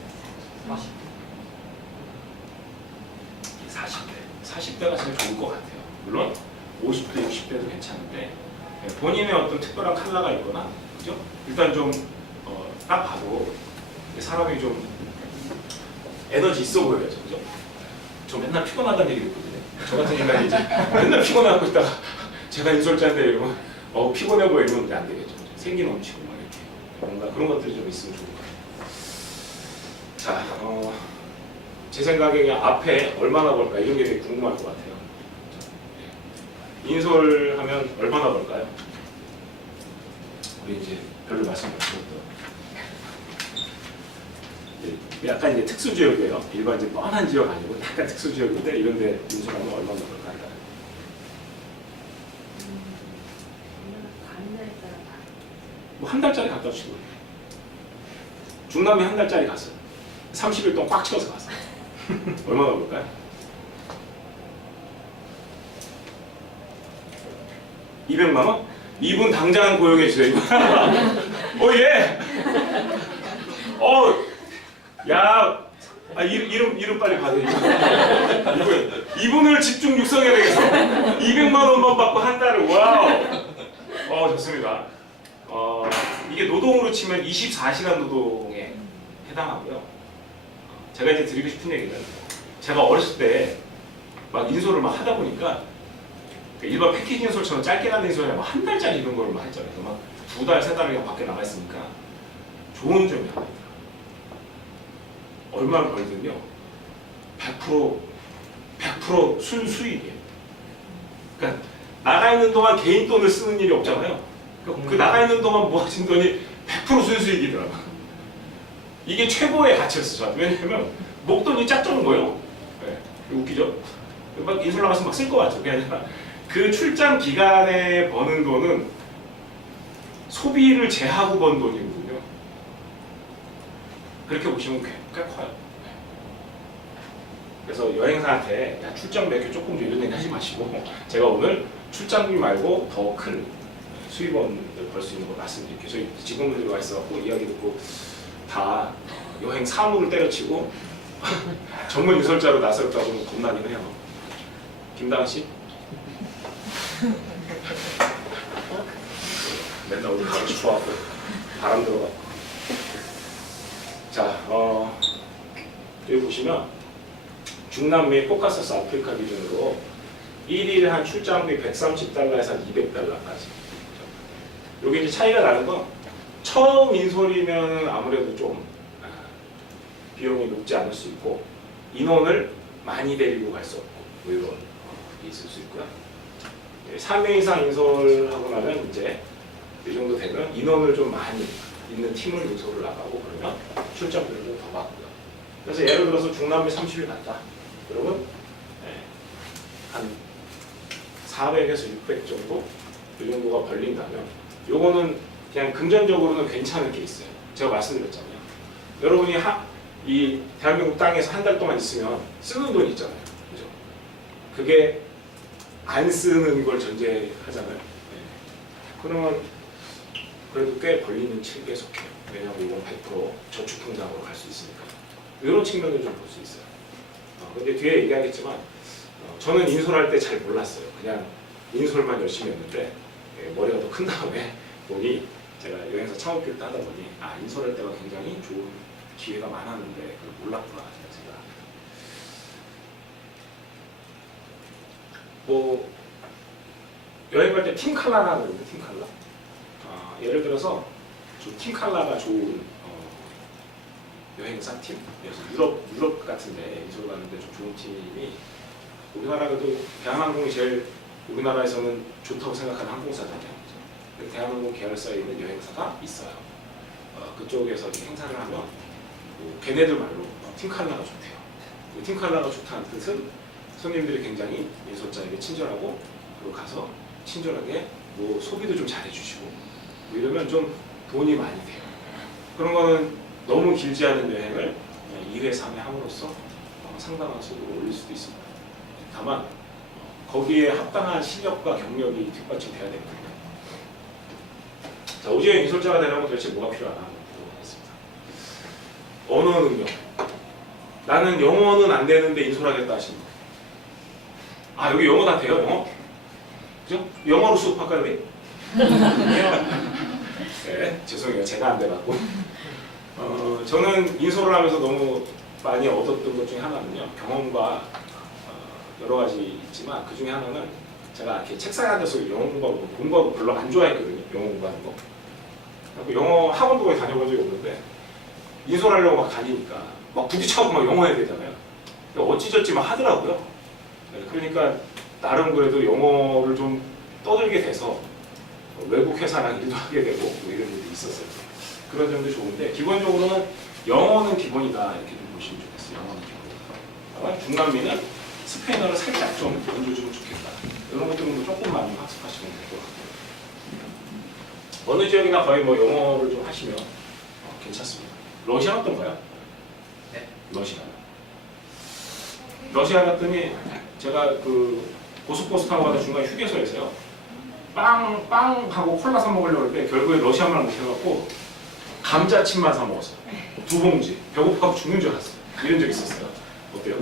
40대. 40대가 제일 좋을 것 같아요. 물론 50대, 60대도 괜찮은데 본인의 어떤 특별한 컬러가 있거나 그죠? 일단 좀 딱 봐도 사람이 좀 에너지 있어 보여야죠. 그죠? 저 맨날 피곤하다는 얘기 듣거든요. 저 같은 인간이 이제 맨날 피곤하고 있다가 제가 인솔자인데 이러면 피곤해 보여 이러면 이제 안 되겠죠. 생기 넘치고 막 이렇게 뭔가 그런 것들이 좀 있으면 좋을 것 같아요. 자, 제 생각에 그냥 앞에 얼마나 벌까 이런 게 되게 궁금할 것 같아요. 인솔하면 얼마나 벌까요? 우리 이제 별로 말씀 못 드렸던 약간 이제 특수 지역이에요. 일반 이제 뻔한 지역 아니고 약간 특수 지역인데 이런데 인솔하면 얼마나 벌까요? 뭐 한 달짜리 갔다 오시고 중남미 한 달짜리 갔어요. 30일 동안 꽉 채워서 갔어요. 얼마나 벌까요? $200만 원? 이분 당장 고용해 주세요. 예. 야, 이름 빨리 받으니까. 이분을 집중 육성해야 되겠어. 200만 원만 받고 한 달을 와우. 좋습니다. 이게 노동으로 치면 24시간 노동에 해당하고요. 제가 이제 드리고 싶은 얘기는 제가 어렸을 때 막 인솔을 막 하다 보니까 일반 패키지 인솔처럼 짧게 가는 인솔이 막 한 달짜리 이런 거를 막 했잖아요. 막 2달, 3달을 그냥 밖에 나가 있으니까 좋은 점이 하나 있다. 얼마를 벌든요. 100% 순수익이에요. 그러니까 나가 있는 동안 개인 돈을 쓰는 일이 없잖아요. 그 나가 있는 동안 모아진 돈이 100% 순수익이더라고요. 이게 최고의 가치였어 저한테. 왜냐면 목돈이 짝짝한 거예요. 네. 웃기죠? 막 인솔 나가서 막 쓸 거 같죠. 그게 아니라 그 출장 기간에 버는 돈은 소비를 제하고 번 돈이거든요. 그렇게 보시면 꽤 커요. 네. 그래서 여행사한테 야, 출장 몇 개 조금 이런 얘기 하지 마시고 제가 오늘 출장비 말고 더 큰 수입원을 벌 수 있는 걸 말씀드릴게요. 저희 직원들이 와 있어갖고 이야기 듣고 다 여행 사무를 때려치고 전문 유설자로 나설까 좀 겁나긴 해요. 김다은 씨? 맨날 오늘 가고 싶어갖고 바람 들어가고. 자, 여기 보시면 중남미 포카서스 아프리카 기준으로 1일 한 출장비 130달러에서 200달러까지. 여기 이제 차이가 나는 건 처음 인솔이면 아무래도 좀 비용이 높지 않을 수 있고 인원을 많이 데리고 갈 수 없고 뭐 이런 게 있을 수 있고요. 3회 이상 인솔하고 나면 이제 이 정도 되면 인원을 좀 많이 있는 팀을 인솔을 나가고 그러면 출장비를 좀 더 받고요. 그래서 예를 들어서 중남미 30일 갔다. 그러면 한 400에서 600 정도 이 정도가 벌린다면 요거는 그냥 금전적으로는 괜찮은 케이스예요. 제가 말씀드렸잖아요. 여러분이 이 대한민국 땅에서 한 달 동안 있으면 쓰는 돈이 있잖아요. 그죠? 그게 안 쓰는 걸 전제하잖아요. 그러면 그래도 꽤 벌리는 책에 속해요. 왜냐하면 이건 100% 저축통장으로 갈 수 있으니까. 이런 측면을 좀 볼 수 있어요. 근데 뒤에 얘기하겠지만 저는 인솔할 때 잘 몰랐어요. 그냥 인솔만 열심히 했는데 머리가 더 큰 다음에 보니 제가 여행사 창업길 때 하다 보니 인솔할 때가 굉장히 좋은 기회가 많았는데 그걸 몰랐구나 제가. 뭐 여행 갈 때 팀 칼라라는 거예요. 팀 칼라. 예를 들어서 팀 칼라가 좋은 여행사 팀, 그래서 유럽 같은데 인솔 가는데 좀 좋은 팀이 우리나라도 대한항공이 제일 우리나라에서는 좋다고 생각하는 항공사잖아요. 대한항공 계열사에 있는 여행사가 있어요. 그쪽에서 이제 행사를 하면 뭐 걔네들 말로 팀 칼라가 좋대요. 팀 칼라가 좋다는 뜻은 손님들이 굉장히 인솔자에게 친절하고 그리고 가서 친절하게 뭐 소비도 좀 잘해주시고 뭐 이러면 좀 돈이 많이 돼요. 그런 거는 너무 길지 않은 여행을 2회, 3회 함으로써 상당한 수익을 올릴 수도 있습니다. 다만 거기에 합당한 실력과 경력이 뒷받침돼야 되거든요. 자, 오지의 인솔자가 되려면 도대체 뭐가 필요하나 물어보겠습니다. 언어 능력. 나는 영어는 안 되는데 인솔하겠다 하시는 분. 여기 영어 다 돼요, 영어? 그죠? 영어로 수업할까요, 우리? 네, 죄송해요. 제가 안 돼갖고. 저는 인솔을 하면서 너무 많이 얻었던 것 중에 하나는요. 경험과 여러 가지 있지만 그 중에 하나는 제가 이렇게 책상에 앉아서 영어 공부하고 별로 안 좋아했거든요. 영어 공부하는 거. 영어 학원도 거의 다녀본 적이 없는데 인솔하려고 막 다니니까 막 부딪혀서 막 영어 해야 되잖아요. 어찌저찌 막 하더라고요. 네, 그러니까 나름 그래도 영어를 좀 떠들게 돼서 외국 회사랑 일도 하게 되고 뭐 이런 일도 있었어요. 그런 점도 좋은데 기본적으로는 영어는 기본이다 이렇게 좀 보시면 좋겠어요. 영어는 기본이다. 다만 중남미는 스페인어를 살짝 좀 얹어주면 좋겠다. 이런 것들은 조금만 학습하시면 될 것 같아요. 어느 지역이나 거의 뭐 영어를 좀 하시면 괜찮습니다. 러시아 어떤가요? 네. 러시아 갔더니 제가 그 고속버스 타고 가다 중간에 휴게소에서요. 빵하고 콜라 사 먹으려고 했는데 결국에 러시아말 못해갖고 감자칩만 사 먹었어요. 2봉지. 배고파서 죽는 줄 알았어요. 이런 적 있었어요. 어때요?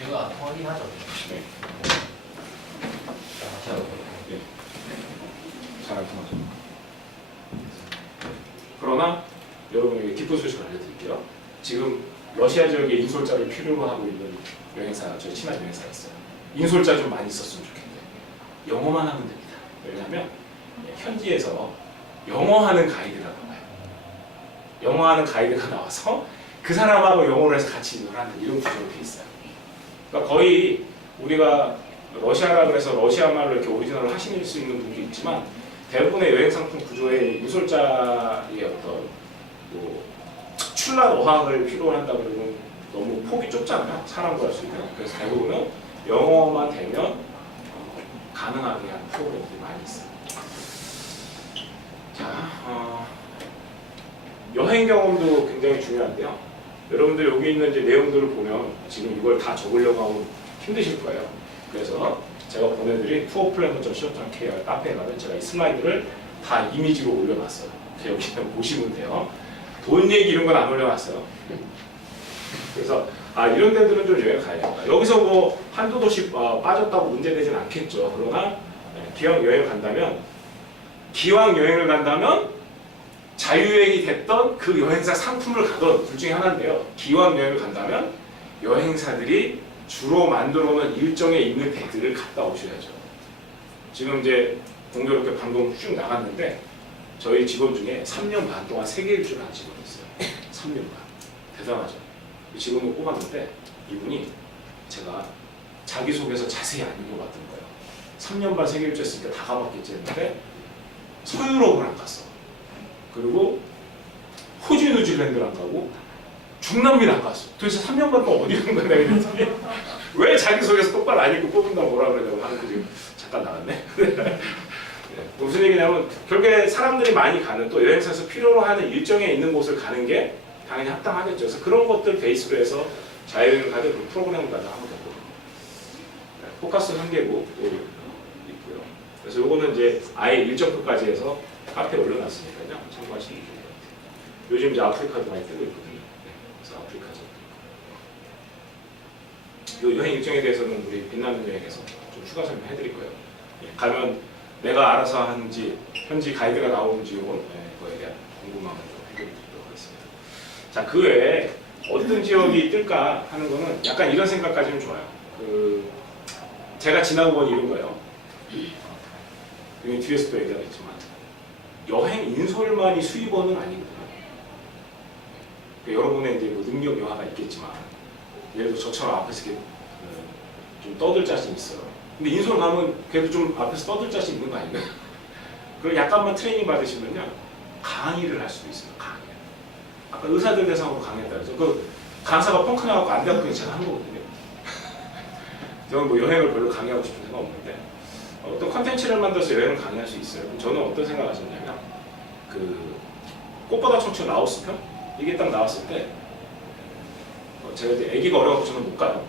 이거 통하긴 하죠. 네. 자, 네. 잘안 통하죠. 그러나 여러분에게 기쁜 소식을 알려드릴게요. 지금 러시아 지역에 인솔자를 필요로 하고 있는 여행사, 저희 친한 여행사가 있어요. 인솔자 좀 많이 썼으면 좋겠는데 영어만 하면 됩니다. 왜냐하면 현지에서 영어하는 가이드가 나와요. 영어하는 가이드가 나와서 그 사람하고 영어로 해서 같이 일을 하는 이런 구조로 돼 있어요. 그러니까 거의 우리가 러시아라 그래서 러시아 말로 이렇게 오리지널을 하실 수 있는 분도 있지만 대부분의 여행 상품 구조에 인솔자의 어떤 뭐 특출난 어학을 필요로 한다 그러면 너무 폭이 좁잖아요. 사람 구할 수 있는. 그래서 대부분은 영어만 되면 가능하게 한 프로그램들이 많이 있어요. 자, 여행 경험도 굉장히 중요한데요. 여러분들 여기 있는 이제 내용들을 보면 지금 이걸 다 적으려고 하면 힘드실 거예요. 그래서 제가 보내드린 투어플래너.co.kr 카페에 가면 제가 이 슬라이드를 다 이미지로 올려놨어요. 여기 보시면 돼요. 돈 얘기 이런 건 안 올려놨어요. 그래서 이런 데들은 좀 여행 가야겠다. 여기서 뭐 한두 도시 빠졌다고 문제되진 않겠죠. 그러나 기왕 여행을 간다면 자유여행이 됐던 그 여행사 상품을 가던 둘 중에 하나인데요. 기왕 여행을 간다면 여행사들이 주로 만들어 놓은 일정에 있는 데들을 갔다 오셔야죠. 지금 이제 공교롭게 방금 쭉 나갔는데 저희 직원 중에 3년 반 동안 세계 일주를 한 직원이 있어요. 3년 반. 대단하죠. 이 직원을 뽑았는데 이분이 제가 자기소개서 자세히 안 읽어봤던 거예요. 3년 반 세계 일주 했으니까 다 가봤겠지 했는데 서유럽을 안 갔어. 그리고 호주, 뉴질랜드를 안 가고 중남미를 안 갔어. 도대체 3년 반 동안 어디 간 거야? 내가 이랬더니 왜 자기소개서 똑바로 안 읽고 뽑은다고 뭐라 그러냐고 하는 거 지금 잠깐 나갔네. 무슨 얘기냐면 결국에 사람들이 많이 가는 또 여행사에서 필요로 하는 일정에 있는 곳을 가는 게 당연히 합당하겠죠. 그래서 그런 것들 베이스로 해서 자유여행을 가든 그 프로그램을 가든 하면 되고 포커스 한개국 있고요. 그래서 요거는 이제 아예 일정 끝까지 해서 카페에 올려놨으니까요. 참고하시면 좋을 것 같아요. 요즘 이제 아프리카도 많이 뜨고 있거든요. 그래서 아프리카죠. 요 여행 일정에 대해서는 우리 빛나는 여행에서 좀 추가 설명해드릴 거예요. 가면 내가 알아서 하는지 현지 가이드가 나오는지 요건 그거에 대한 궁금함을 좀 해드리도록 하겠습니다. 자, 그 외에 어떤 지역이 뜰까 하는 거는 약간 이런 생각까지는 좋아요. 제가 지나고 보니 이런 거예요. 여기 뒤에서도 얘기하겠지만 여행 인솔만이 수입원은 아니거든요. 여러분의 이제 뭐 능력 여하가 있겠지만 예를 들어 저처럼 앞에서 이렇게 좀 떠들 자신 있어요. 근데 인솔 가면 그래도 좀 앞에서 떠들 자신 있는 거 아닌가요? 그리고 약간만 트레이닝 받으시면요 강의를 할 수도 있어요. 강의. 아까 의사들 대상으로 강의했다 그래서 그 강사가 펑크 나갖고 안 돼갖고 제가 한 거거든요. 저는 뭐 여행을 별로 강의하고 싶은 생각 없는데 어떤 컨텐츠를 만들어서 여행을 강의할 수 있어요. 그럼 저는 어떤 생각을 하셨냐면 그 꽃보다 청춘 라오스 편 이게 딱 나왔을 때 제가 이제 아기가 어려워서 저는 못 가요.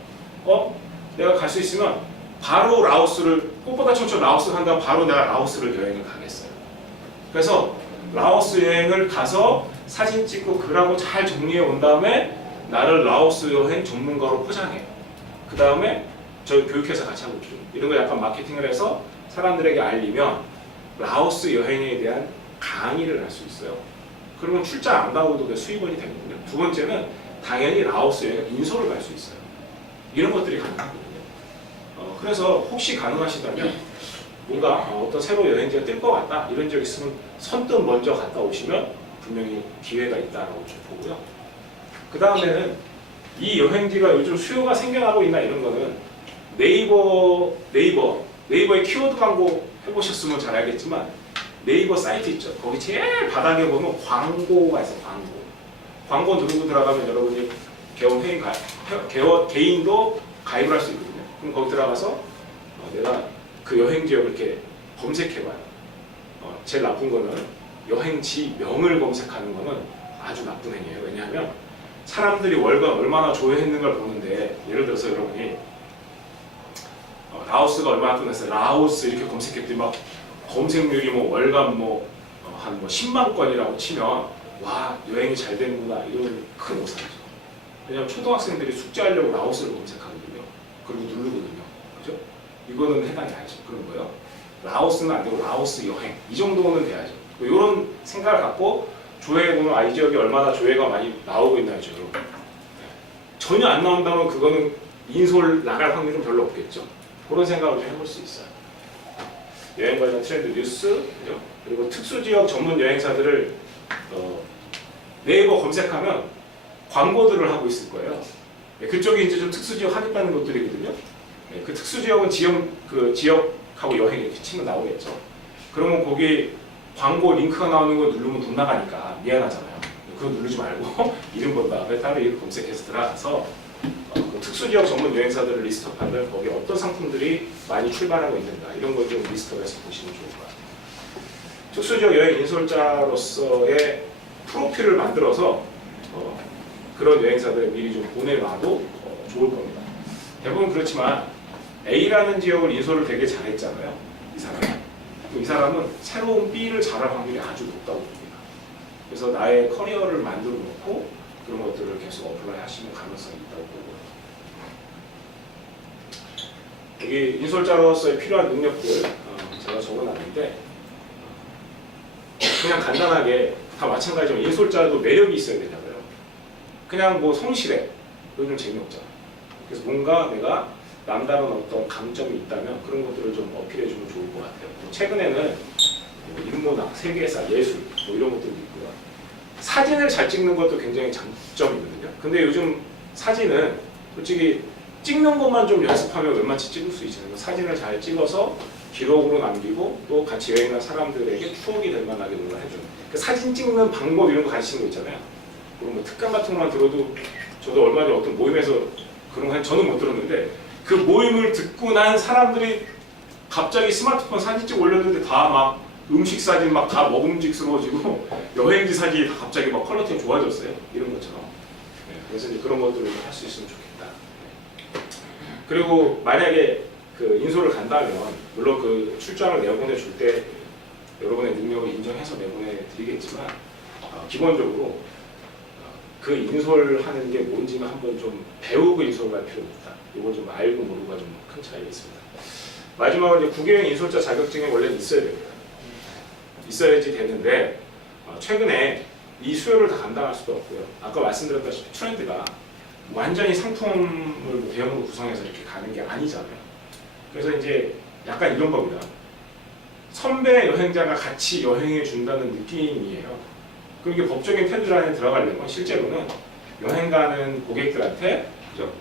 내가 갈 수 있으면 바로 라오스를 꽃보다 청춘 라오스 간다면 바로 내가 라오스를 여행을 가겠어요. 그래서 라오스 여행을 가서 사진 찍고 글하고 잘 정리해 온 다음에 나를 라오스 여행 전문가로 포장해. 그 다음에 저희 교육회사 같이 하고 있죠. 이런 거 약간 마케팅을 해서 사람들에게 알리면 라오스 여행에 대한 강의를 할 수 있어요. 그러면 출장 안 가고도 수입원이 되거든요. 두 번째는 당연히 라오스 여행 인솔을 갈 수 있어요. 이런 것들이 가능하거든요. 그래서 혹시 가능하시다면 뭔가 어떤 새로 여행지가 뜰 것 같다 이런 적 있으면 선뜻 먼저 갔다 오시면 분명히 기회가 있다라고 좀 보고요. 그 다음에는 이 여행지가 요즘 수요가 생겨나고 있나 이런 거는 네이버의 키워드 광고 해보셨으면 잘 알겠지만 네이버 사이트 있죠. 거기 제일 바닥에 보면 광고가 있어요. 광고 누르고 들어가면 여러분이 개인도 가입을 할 수 있거든요. 그럼 거기 들어가서 내가 그 여행 지역을 이렇게 검색해봐요. 제일 나쁜 거는 여행지 명을 검색하는 거는 아주 나쁜 행위예요. 왜냐하면 사람들이 월간 얼마나 조회했는가를 보는데 예를 들어서 여러분이 라오스가 얼마나 끝났어요. 라오스 이렇게 검색했더니 막 검색률이 뭐 월간 한 10만 건이라고 치면 와 여행이 잘 되는구나 이런 큰 오산이죠. 왜냐하면 초등학생들이 숙제하려고 라오스를 검색하거든요. 그리고 누르거든요. 그죠? 이거는 해당이 아니죠. 그런 거예요. 라오스는 안 되고 라오스 여행 이 정도는 돼야죠. 이런 생각을 갖고 조회해보면 이 지역이 얼마나 조회가 많이 나오고 있나요, 여러분? 전혀 안 나온다면 그거는 인솔 나갈 확률은 별로 없겠죠. 그런 생각을 좀 해볼 수 있어요. 여행 관련 트렌드 뉴스, 그죠? 그리고 특수지역 전문 여행사들을 네이버 검색하면 광고들을 하고 있을 거예요. 그쪽이 이제 좀 특수지역 하겠다는 것들이거든요. 그 특수지역은 지역하고 여행 이렇게 치면 나오겠죠. 그러면 거기 광고 링크가 나오는 거 누르면 돈 나가니까 미안하잖아요. 그거 누르지 말고 이름 본 다음에 따로 이렇게 검색해서 들어가서 그 특수지역 전문 여행사들을 리스트업하면 거기에 어떤 상품들이 많이 출발하고 있는가 이런 걸 좀 리스트업해서 보시면 좋을 것 같아요. 특수지역 여행 인솔자로서의 프로필을 만들어서 그런 여행사들에 미리 좀 보내놔도 좋을 겁니다. 대부분 그렇지만 A라는 지역을 인솔을 되게 잘했잖아요. 이 사람은. 이 사람은 새로운 B를 잘할 확률이 아주 높다고 봅니다. 그래서 나의 커리어를 만들어 놓고 그런 것들을 계속 어플라이 하시는 가능성이 있다고 보고요. 여기 인솔자로서의 필요한 능력들 제가 적어놨는데 그냥 간단하게 다 마찬가지지만 인솔자도 매력이 있어야 되잖아요. 그냥 뭐 성실해. 그건 좀 재미없잖아. 그래서 뭔가 내가 남다른 어떤 강점이 있다면 그런 것들을 좀 어필해주면 좋을 것 같아요. 최근에는 뭐 인문학, 세계사, 예술 뭐 이런 것들도 있고요. 사진을 잘 찍는 것도 굉장히 장점이거든요. 근데 요즘 사진은 솔직히 찍는 것만 좀 연습하면 웬만치 찍을 수 있잖아요. 사진을 잘 찍어서 기록으로 남기고 또 같이 여행한 사람들에게 추억이 될 만하게 뭔가 해주는 그 사진 찍는 방법 이런 거 가르치는 거 있잖아요. 그런 뭐 특강 같은 것만 들어도 저도 얼마 전에 어떤 모임에서 그런 거 저는 못 들었는데 그 모임을 듣고 난 사람들이 갑자기 스마트폰 사진 찍어 올렸는데 다 막 음식 사진 막 다 먹음직스러워지고 여행지 사진이 다 갑자기 막 퀄리티가 좋아졌어요. 이런 것처럼. 네, 그래서 이제 그런 것들을 할 수 있으면 좋겠다. 네. 그리고 만약에 그 인솔을 간다면 물론 그 출장을 내보내줄 때 여러분의 능력을 인정해서 내보내드리겠지만 기본적으로 그 인솔하는 게 뭔지는 한번 좀 배우고 인솔할 필요가 있다. 이걸 좀 알고 모르고가 좀 큰 차이가 있습니다. 마지막으로 이제 국외여행 인솔자 자격증이 원래는 있어야 됩니다. 있어야지 되는데 최근에 이 수요를 다 감당할 수도 없고요. 아까 말씀드렸다시피 트렌드가 완전히 상품을 대형으로 구성해서 이렇게 가는 게 아니잖아요. 그래서 이제 약간 이런 겁니다. 선배 여행자가 같이 여행해 준다는 느낌이에요. 그럼 이게 법적인 테두리 안에 들어가려면 실제로는 여행 가는 고객들한테 그죠?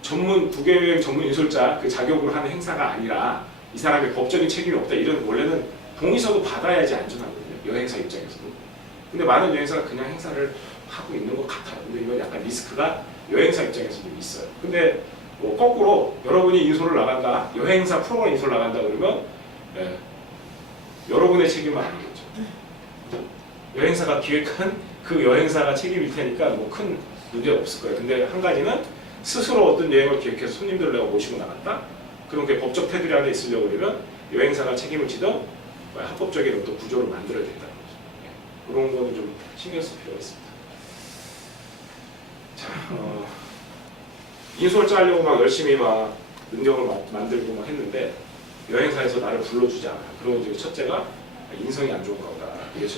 전문 국외여행 전문 인솔자 그 자격으로 하는 행사가 아니라 이 사람의 법적인 책임이 없다. 이런 원래는 동의서도 받아야지 안전하거든요. 여행사 입장에서도. 근데 많은 여행사가 그냥 행사를 하고 있는 것 같아요. 근데 이건 약간 리스크가 여행사 입장에서 좀 있어요. 근데 뭐 거꾸로 여러분이 인솔을 나간다, 여행사 프로그램 인솔 나간다 그러면 여러분의 책임은 아니겠죠. 여행사가 기획한 그 여행사가 책임일 테니까 뭐 큰 문제 없을 거예요. 근데 한 가지는 스스로 어떤 여행을 기획해서 손님들을 내가 모시고 나갔다. 그런 게 법적 테두리 안에 있으려고 그러면 여행사가 책임을 지던 합법적인 어떤 구조를 만들어야 된다는 거죠. 그런 거는 좀 신경 쓸 필요가 있습니다. 자, 인솔자 하려고 막 열심히 막 능력을 만들고 막 했는데 여행사에서 나를 불러주지 않아요. 그러면 이제 첫째가 인성이 안 좋은가 보다. 이게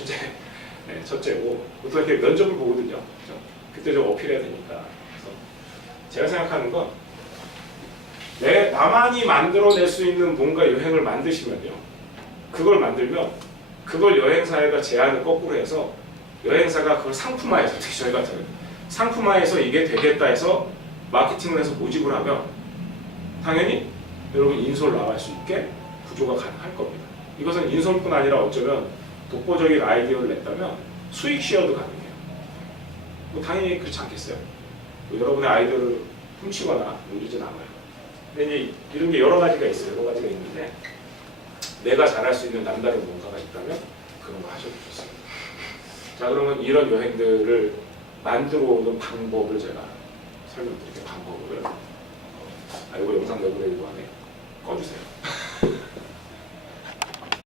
첫째고 보통 이렇게 면접을 보거든요. 그렇죠? 그때 좀 어필해야 되니까. 그래서 제가 생각하는 건 나만이 만들어낼 수 있는 뭔가 여행을 만드시면요. 그걸 만들면 그걸 여행사에다 제안을 거꾸로 해서 여행사가 그걸 상품화해서 특히 저희 같은 상품화해서 이게 되겠다 해서 마케팅을 해서 모집을 하면 당연히 여러분 인솔 나갈 수 있게 구조가 가능할 겁니다. 이것은 인솔뿐 아니라 어쩌면 독보적인 아이디어를 냈다면 수익 쉐어도 가능해요. 뭐 당연히 그렇지 않겠어요? 뭐 여러분의 아이디어를 훔치거나 누리진 않아요. 근데 이제 이런 게 여러 가지가 있어요. 여러 가지가 있는데 내가 잘할 수 있는 남다른 뭔가가 있다면 그런 거 하셔도 좋습니다. 자, 그러면 이런 여행들을 만들어 오는 방법을 제가 설명드릴게요. 방법을. 이거 영상 내보내기도 하네. 꺼주세요.